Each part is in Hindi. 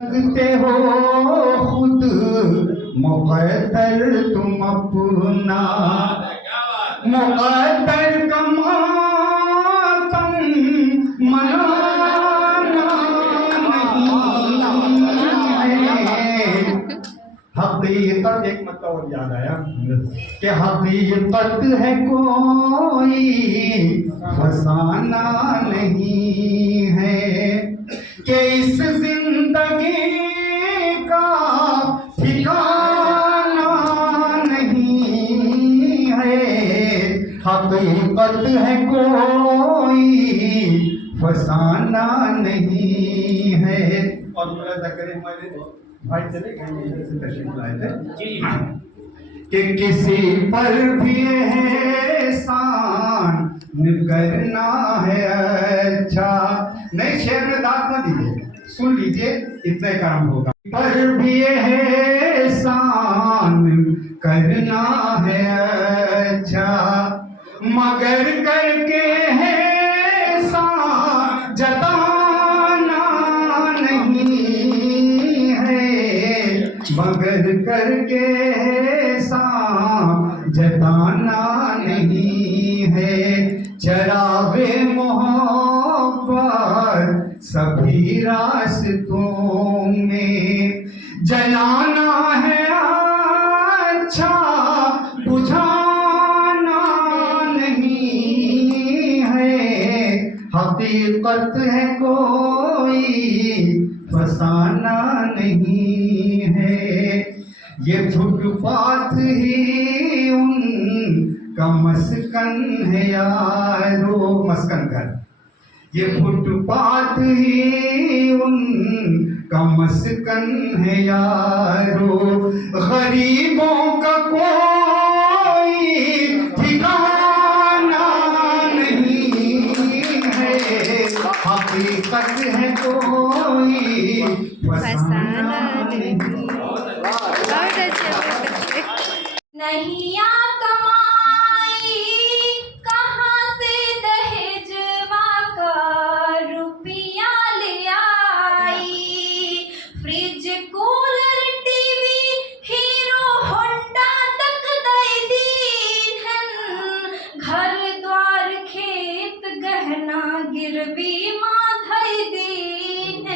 लगते हो खुद मुक़द्दर तुम अपना, मुक़द्दर का मातम मनाना नहीं है। हकीकत एक मतलब और याद आया कि हकीकत है कोई फसाना नहीं है, कि इस जिंदगी का ठिकाना नहीं है। हकीकत है कोई फसाना नहीं है। और मेरा ज़िक्र हमारे भाई चले गए से तशरीफ लाए थे कि किसी पर भी एहसान करना है अच्छा। नहीं शेर में दांत ना दीजिए, सुन लीजिए, इतने काम होगा। पर भी एहसान करना है अच्छा, मगर करके है एहसान जताना नहीं है, मगर करके एहसान जताना नहीं है। चरागे मोहब्बत सभी रास्तों में जलाना है अच्छा, बुझाना नहीं है। हकीकत है कोई फसाना नहीं है। ये फुटपाथ ही उनका मस्कन है यारो, मस्कन घर। ये फुटपाथ ही उनका मस्कन है यारो, गरीबों का कोई ठिकाना नहीं है। हकीकत है कोई फसाना नहीं। नहीं कमाई कहाँ से दहेजवा का रुपया ले आई, fridge cooler TV Hero Honda तक दई दीन, घर द्वार खेत गहना गिरवी माँ धई दीन।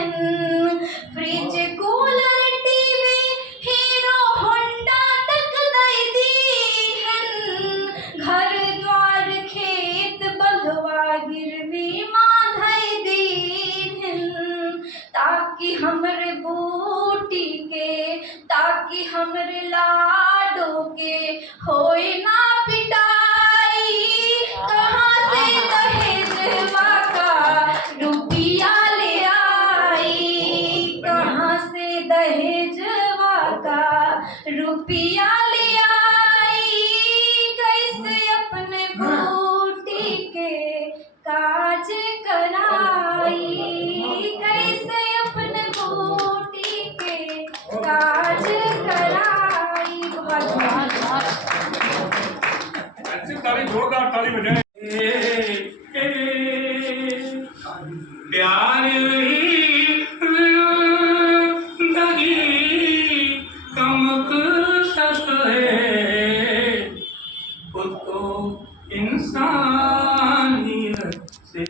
Fridge cooler TV Hero Honda तक दई दीन, घर द्वार खेत बलवा गिरवी माँ धई दीन। ताकि हमरे बूटी के, ताकि हमरे लाडो के होए ना पिटाई, कहाँ से दहेजवा का रुपया ले आई, कहाँ से दहेजवा का रुपया ले आई। कैसे अपने बूटी के काज कराई, कैसे अपने बूटी के काज कराई। ताली जोरदार ताली बजाएं। प्यार इंसानियत से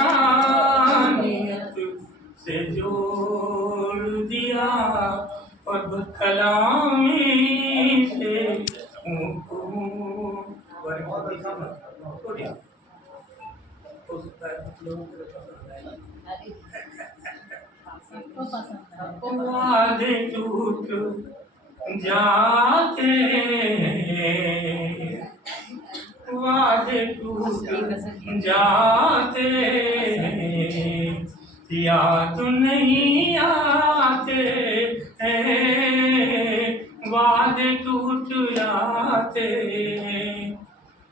इंसानियत से जोड़ दिया, और कलामी से वादे टूट जाते, वादे टूट जाते, याद नहीं आते, वादे टूट जाते,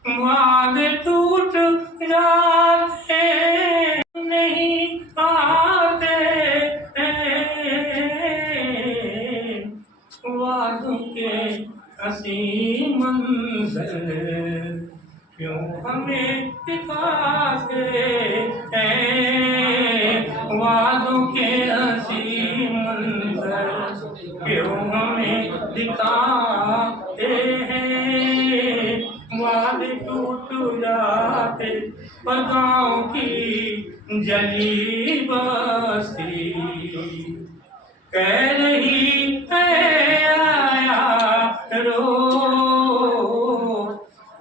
वादे टूट जाते, नहीं आते, वादों के हंसी मंजर क्यों हमें दिखाते हैं। दिखाते हैं, वादे टूट जाते, पर गाँव की जली बस्ती कह रही है आया रो,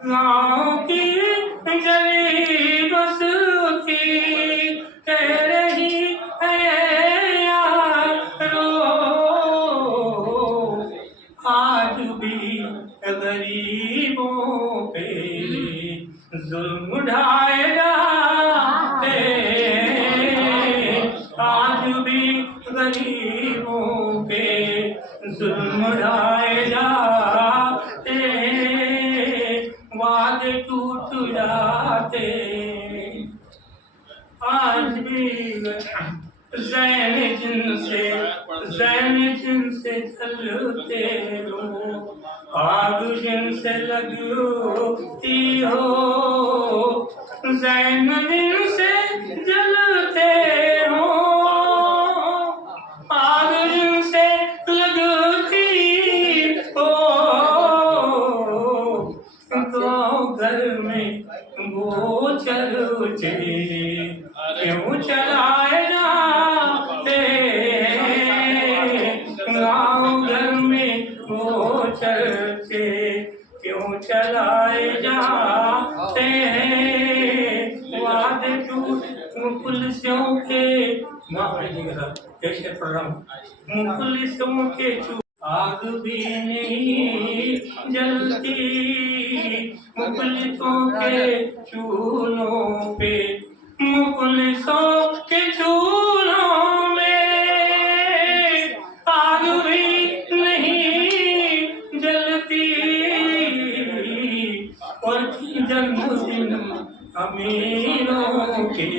गाँव की जली बस्ती कह रही है रो, आज भी गरीबों पे जुल्म ढाए जाते, आज भी गरीबों पे जुल्म ढाए जाते, वादे टूट जाते, आज भी जैन जिनसे चलते हो, आग जिनसे लगती हो, जैन जिनसे जलते हो, आग जिनसे लगती हो, तो घर में वो चलते क्यों चलाए जाते, गाँव घर में वो चलते क्यों चलाए जाते हैं, वादे टूट पुलिसों के कैसे प्रणाम पुलिसों के आग भी नहीं जलती, मुखलिसों के चूल्हों पे, मुखलिसों के चूल्हों में आग भी नहीं जलती, और जन्मदिन अमीरों के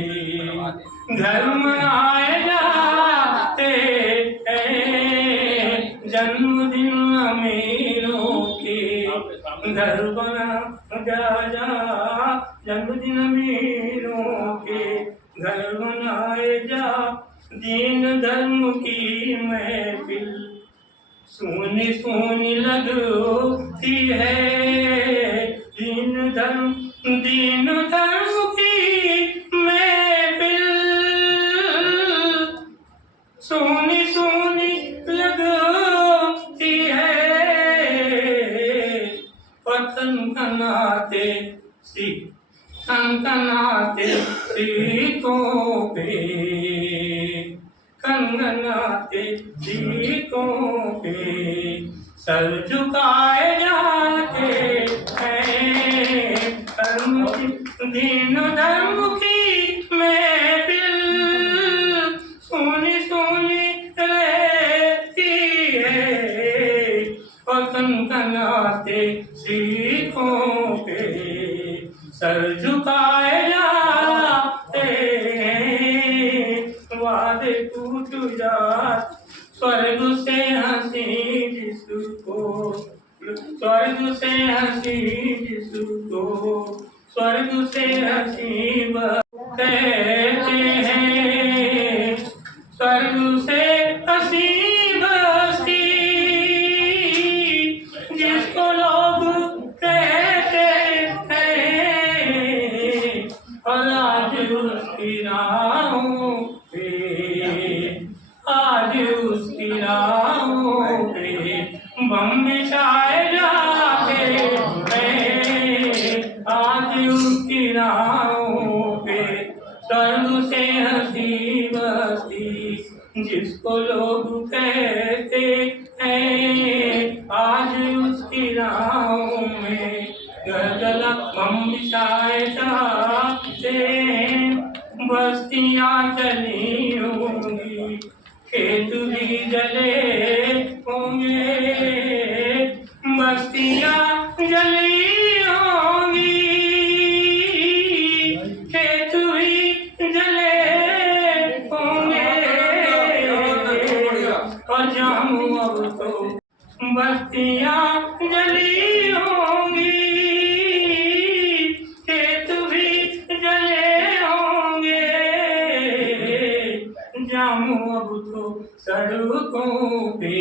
घर मनाए जाते हैं, जन्मदिन अमीरों के घर बना जा, जन्मदिन अमीरों के घर बनाए जा, दीन धर्म की महफिल सोनी सोनी लगती है, दीन धर्म की महफिल सोनी सोनी लगती है, पतन कनाते सीतों पे, कंगनाते सीतों पे सर झुकाए जाते हैं, दीन धर्म की महफिल सोनी सोनी रहती है, वतन कनाते सीखों पे सर झुकाए जाते हैं, वादे टूट जाते, स्वर्ग से हंसी जिसको, स्वर्ग से हंसी जिसको, स्वर्ग से हंसी कहते हैं, स्वर्ग से हंसी बस्ती जिसको लोग कहते हैं, और आज उसकी राहों पे, आज उसकी राहों पे बम बिछाए जाते हैं, आज उसकी राहों पे स्वर्ग से हंसी बस्ती जिसको लोग कहते हैं, आज उसकी राहों में गलगला बम बिछाए जाते हैं, बस्तियाँ जली होंगी, खेत भी जले होंगे, बस्तियाँ जली होंगी, खेत भी जले होंगे, और जाऊँ अब तो बस्तियाँ जली होंगी, खेत भी जले होंगे, जाऊं अब तो सड़कों पे,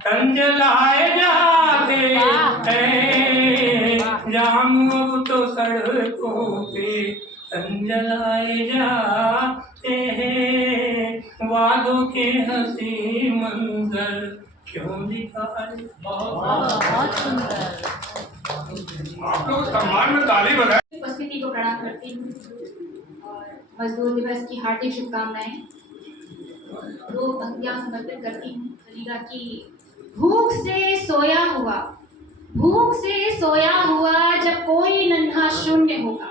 तन जलाए जाते हैं, जाऊं अब तो सड़कों पे, तन जलाए जाते हैं, वादों के हंसी मंजर क्यों दिखाए। बहुत सुंदर। आप लोग सम्मान में ताली बजाएं। उपस्थिति को प्रणाम करती हूँ और मजदूर दिवस की हार्दिक शुभकामनाएं। दो पंक्तियां समर्पित करती हूँ। कविता की भूख से सोया हुआ, भूख से सोया हुआ जब कोई नन्हा शून्य होगा,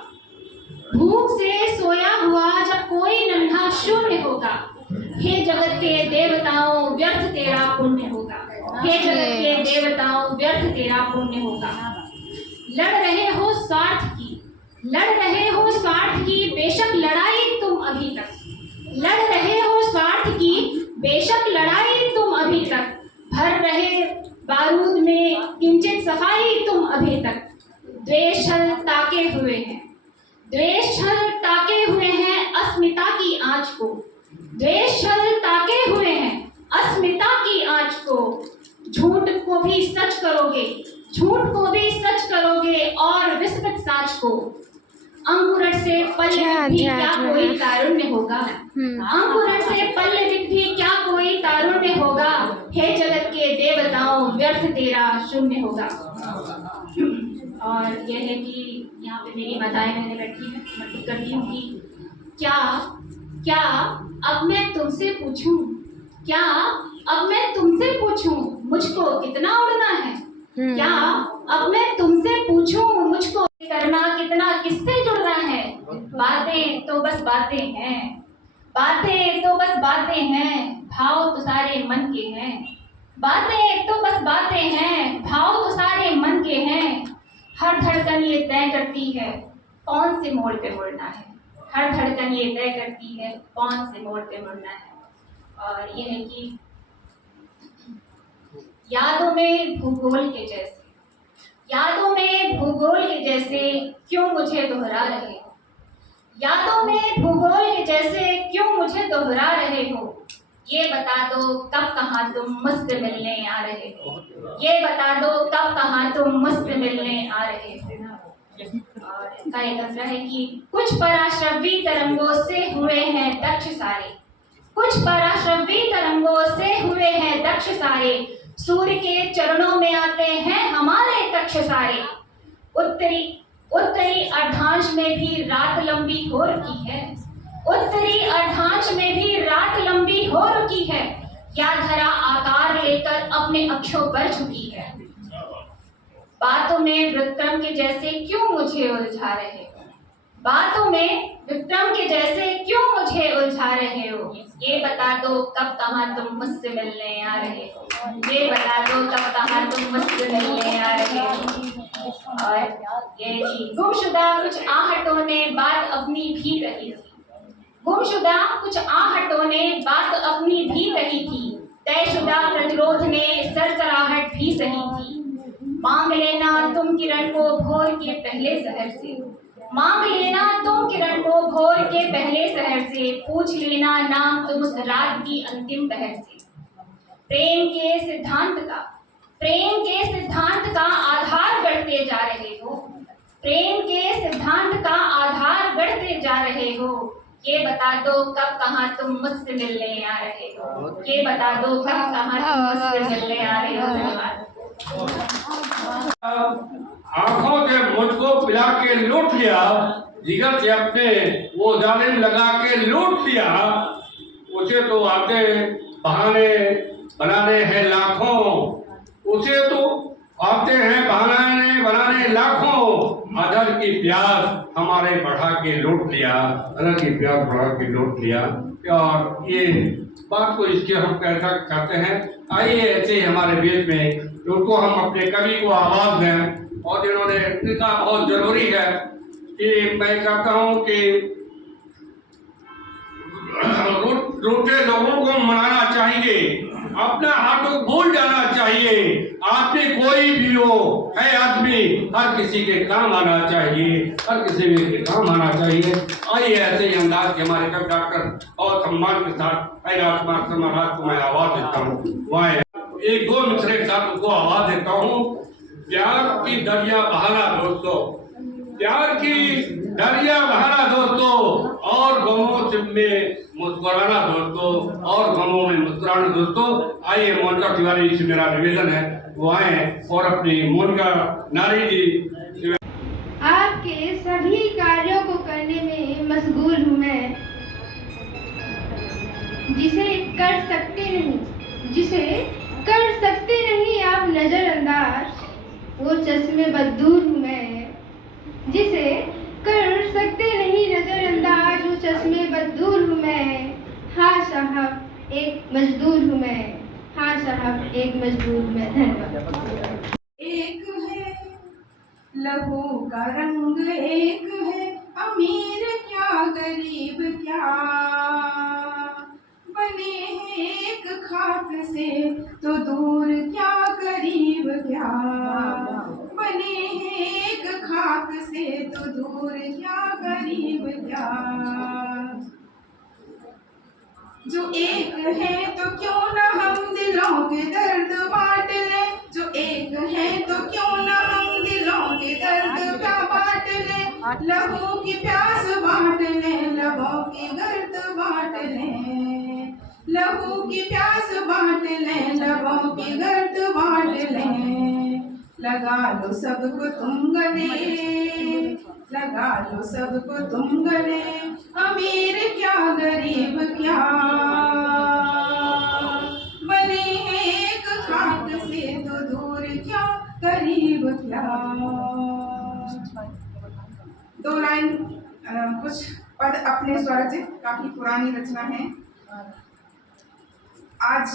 भूख से सोया हुआ जब कोई नन्हा शून्य होगा, हे जगत के देवताओं व्यर्थ तेरा पुण्य होगा, हे जगत के देवताओं व्यर्थ तेरा पुण्य होगा। लड़ रहे हो स्वार्थ की, लड़ रहे हो स्वार्थ की बेशक लड़ाई तुम अभी तक, लड़ रहे हो स्वार्थ की बेशक लड़ाई तुम अभी तक, भर रहे बारूद में किंचित सफाई तुम अभी तक। द्वेष छल ताके हुए हैं, द्वेष छल ताके हुए हैं अस्मिता की आंच को, द्वेष छल ताके हुए हैं अस्मिता की आंच को। झूठ को भी सच करोगे, झूठ को भी सच करोगे और विस्तृत साच को। अंकुरण से पल्लवित भी क्या कोई तारुण्य होगा, अंकुरण से पल्लवित भी क्या कोई तारुण्य होगा, हे जगत के देवताओं व्यर्थ तेरा शून्य होगा। और यह है कि यहाँ पे मेरी माताएं बहनें बैठी हैं, समर्पित करती हूँ कि क्या अब मैं तुमसे पूछूं, क्या अब मैं तुमसे पूछूं मुझको कितना उड़ना है, क्या अब मैं तुमसे पूछूं मुझको करना कितना किससे जुड़ना है। बातें तो बस बातें हैं, बातें तो बस बातें हैं, भाव तो सारे मन के हैं, बातें तो बस बातें हैं, भाव तो सारे मन के हैं। हर धड़कन ये तय करती है कौन से मोड़ पे मुड़ना है, हर धड़कन ये तय करती है कौन से मोड़ पे मुड़ना है। और ये है कि यादों में भूगोल के जैसे, यादों में भूगोल के जैसे क्यों मुझे दोहरा रहे हो, यादों में भूगोल के जैसे क्यों मुझे दोहरा रहे हो। ये बता दो कब कहाँ तुम मुझसे मिलने आ रहे हो, ये बता दो कब कहाँ तुम मुझसे मिलने आ रहे हो। और इसका एक असर है कि कुछ पराश्रवी तरंगों से हुए हैं दक्ष सारे, कुछ पराश्रवी तरंगों से हुए हैं दक्ष सारे, सूर्य के चरणों में आते हैं हमारे कक्ष सारे। उत्तरी अर्धांश में भी रात लंबी हो रखी है, उत्तरी अर्धांश में भी रात लंबी हो रखी है, या धरा आकार लेकर अपने अक्षों पर झुकी है। बातों में विक्रम के जैसे क्यों मुझे उलझा रहे हो, बातों में विक्रम के जैसे क्यों मुझे उलझा रहे हो। ये बता दो कब कहाँ तुम मुझसे मिलने आ रहे हो, ये बता दो कब कहाँ तुम मुझसे मिलने आ रहे हो। और ये गुमशुदा कुछ आहटों ने बात अपनी भी कही थी, गुमशुदा कुछ आहटों ने बात अपनी भी कही थी, तयशुदा प्रतिरोध ने सरसराहट भी सही थी। मांग लेना तुम किरण को भोर के पहले शहर से, मांग लेना तुम किरण को भोर के पहले शहर से, पूछ लेना नाम तुम उस रात की अंतिम पहर से। प्रेम के सिद्धांत का आधार गढ़ते जा रहे हो, प्रेम के सिद्धांत का आधार गढ़ते जा रहे हो। ये बता दो कब कहाँ तुम मुझसे मिलने आ रहे हो, ये बता दो कब कहाँ तुम मुझसे मिलने आ रहे हो। धन्यवाद। आंखों से मुझको पिला के लूट लिया, जिगर से अपने वो जालिम लगा के लूट लिया, उसे तो आते बहाने बनाने हैं लाखों, उसे तो आते हैं बहाने बनाने लाखों। अदर की प्यास हमारे बढ़ा के लूट लिया, अदर की प्यास बढ़ा के लूट लिया। और ये बात को इसके हम कैसा करते हैं, आइए ऐसे ही हमारे बीच में उनको हम अपने कवि को आवाज दें। और जिन्होंने लिखा बहुत जरूरी है कि मैं कहता हूँ कि रूठे लोगों को मनाना चाहिए, अपना हाथ को भूल जाना चाहिए। आपने कोई भी हो, है आदमी हर किसी के काम आना चाहिए, हर किसी के काम आना चाहिए। आइए ऐसे ही अंदाज के हमारे कब डॉक्टर और सम्मान के साथ ऐलान समाज को मैं आवाज देता हूँ। वहाँ एक दो मिसरे के साथ उनको आवाज देता हूँ। प्यार की दरिया बहाना दोस्तों, प्यार की दरिया बहाना दोस्तों, और गमों में मुस्कुराना दोस्तों, और गमों में मुस्कुराना दोस्तों। आइए मोनिका तिवारी जी से मेरा निवेदन है वो आए और अपनी मोनिका नारी जी। आपके सभी कार्यों को करने में मशगूल हूँ मैं, जिसे कर सकते नहीं आप नजरअंदाज, वो चश्मे बददूर हूँ मैं, जिसे कर सकते नहीं नजरअंदाज, वो चश्मे बददूर हूँ मैं। हाँ साहब एक मजदूर हूँ मैं, हाँ साहब एक मजदूर हूँ मैं। धन्यवाद। एक है लहू का रंग, एक है अमीर क्या गरीब क्या, बने हैं एक खाक से तो दूर क्या करीब क्या, बने हैं एक खाक से तो दूर क्या करीब क्या। जो एक है तो क्यों न हम दिलों के दर्द बांट लें, जो एक है तो क्यों न हम दिलों के दर्द का बांट लें, लहू की प्यास बांट लें, लबों की गर्द बांट लें, लहू की प्यास बांट लें, लबों की गर्द बांट लें। लगा लो सबको तुम गले, लगा लो सबको तुम गले, अमीर क्या गरीब क्या, बने हैं एक खाक से तो दूर क्या करीब क्या। दो लाइन कुछ पद अपने स्वरचित, काफी पुरानी रचना है। आज